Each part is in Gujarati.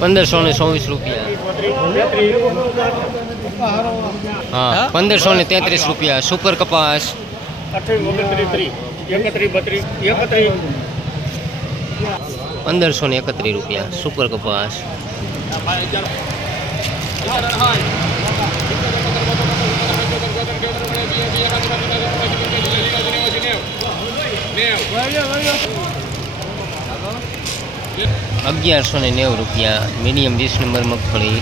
1524 રૂપિયા। हाँ 1533 રૂપિયા। સુપર કપાસ 1531 રૂપિયા। સુપર કપાસ ₹1190। મીડિયમ 20 નંબર મગફળી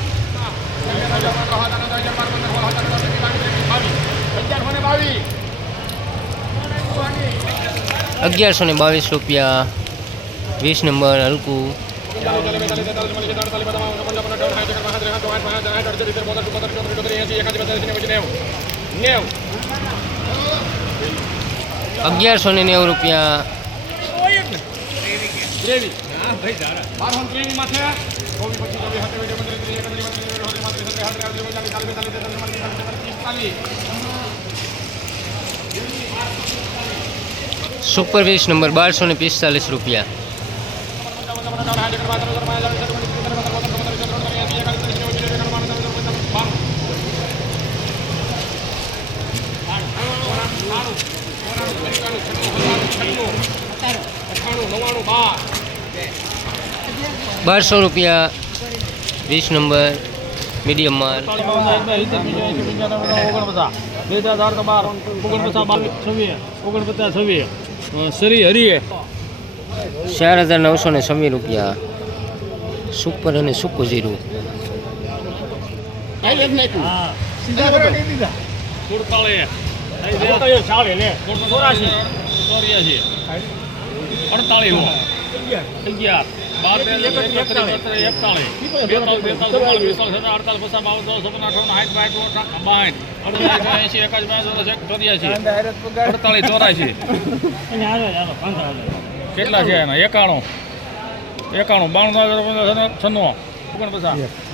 1122 રૂપિયા। 20 નંબર હલકું 1190 રૂપિયા। સુપર 20 નંબર 1245 રૂપિયા। ₹1200 20 નંબર મીડિયમ માલ 4926 રૂપિયા। સુપર અને સુકુ જીરું કેટલા છે એના 91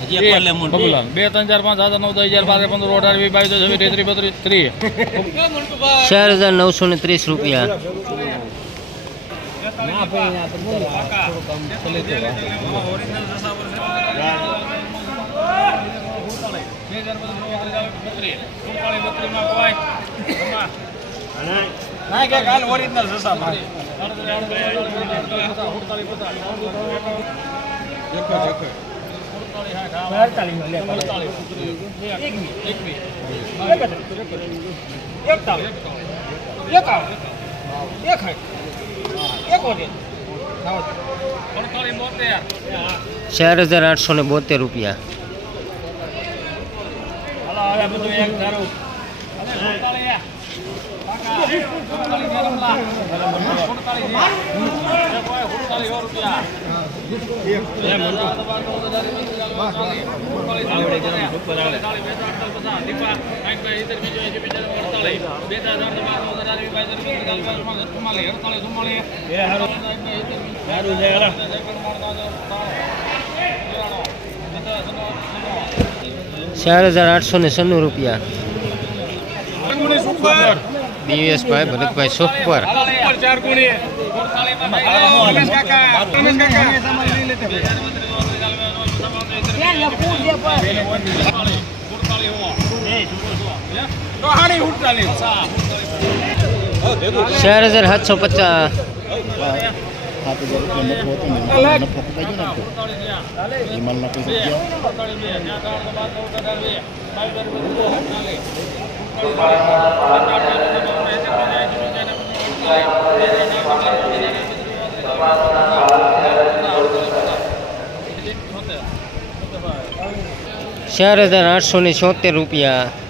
92 બબુલાલ 2 3 4 5 7 9 10 11 12 15 18 20 22 23 4930 રૂપિયા। ₹4872 રૂપિયા। ₹4896 રૂપિયા। દિવસ ભાઈ ભરતભાઈ સુપર ₹4750 ₹4876 રૂપિયા।